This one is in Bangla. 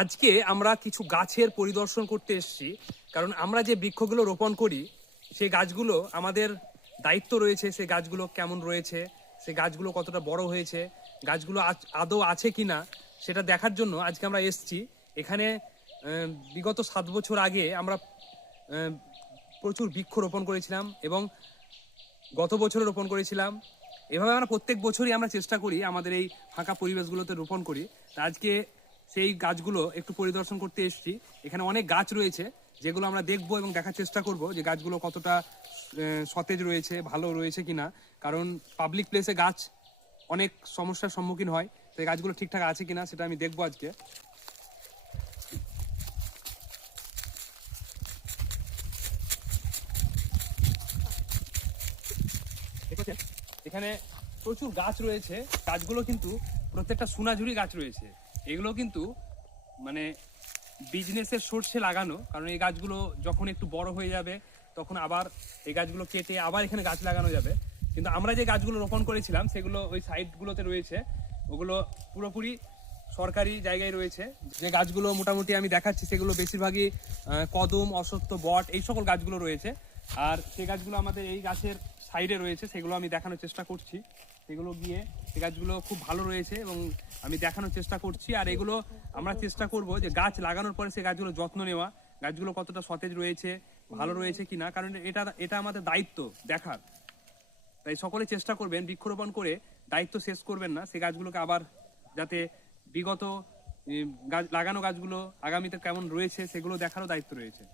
আজকে আমরা কিছু গাছের পরিদর্শন করতে এসেছি, কারণ আমরা যে বৃক্ষগুলো রোপণ করি সেই গাছগুলো আমাদের দায়িত্ব রয়েছে। সেই গাছগুলো কেমন রয়েছে, সেই গাছগুলো কতটা বড় হয়েছে, গাছগুলো আদৌ আছে কিনা সেটা দেখার জন্য আজকে আমরা এসেছি এখানে। বিগত 7 বছর আগে আমরা প্রচুর বৃক্ষ রোপণ করেছিলাম এবং গত বছর রোপণ করেছিলাম। এভাবে আমরা প্রত্যেক বছরই আমরা চেষ্টা করি আমাদের এই ফাঁকা পরিবেশগুলোতে রোপণ করি। তা আজকে সেই গাছগুলো একটু পরিদর্শন করতে এসেছি। এখানে অনেক গাছ রয়েছে যেগুলো আমরা দেখবো এবং দেখার চেষ্টা করব যে গাছগুলো কতটা সতেজ রয়েছে, ভালো রয়েছে কিনা। কারণ পাবলিক প্লেসে গাছ অনেক সমস্যার সম্মুখীন হয়, তো এই গাছগুলো ঠিকঠাক আছে কিনা সেটা আমি দেখবো আজকে। এখানে প্রচুর গাছ রয়েছে। গাছগুলো কিন্তু প্রত্যেকটা সোনাঝুরি গাছ রয়েছে। এগুলো কিন্তু মানে বিজনেসের সোর্সে লাগানো, কারণ এই গাছগুলো যখন একটু বড় হয়ে যাবে তখন আবার এই গাছগুলো কেটে আবার এখানে গাছ লাগানো যাবে। কিন্তু আমরা যে গাছগুলো রোপণ করেছিলাম সেগুলো ওই সাইডগুলোতে রয়েছে, ওগুলো পুরোপুরি সরকারি জায়গায় রয়েছে। যে গাছগুলো মোটামুটি আমি দেখাচ্ছি সেগুলো বেশিরভাগই কদম, অশ্বত্থ, বট এই সকল গাছগুলো রয়েছে। আর সেই গাছগুলো আমাদের এই গাছের সাইডে রয়েছে, সেগুলো আমি দেখানোর চেষ্টা করছি। সেগুলো গিয়ে সেই গাছগুলো খুব ভালো রয়েছে এবং আমি দেখানোর চেষ্টা করছি। আর এগুলো আমরা চেষ্টা করব যে গাছ লাগানোর পরে সেই গাছগুলো যত্ন নেওয়া, গাছগুলো কতটা সতেজ রয়েছে, ভালো রয়েছে কিনা, কারণ এটা আমাদের দায়িত্ব দেখার। তাই সকলে চেষ্টা করবেন বৃক্ষরোপণ করে দায়িত্ব শেষ করবেন না, সেই গাছগুলোকে আবার যাতে বিগত গাছ লাগানো গাছগুলো আগামীতে কেমন রয়েছে সেগুলো দেখারও দায়িত্ব রয়েছে।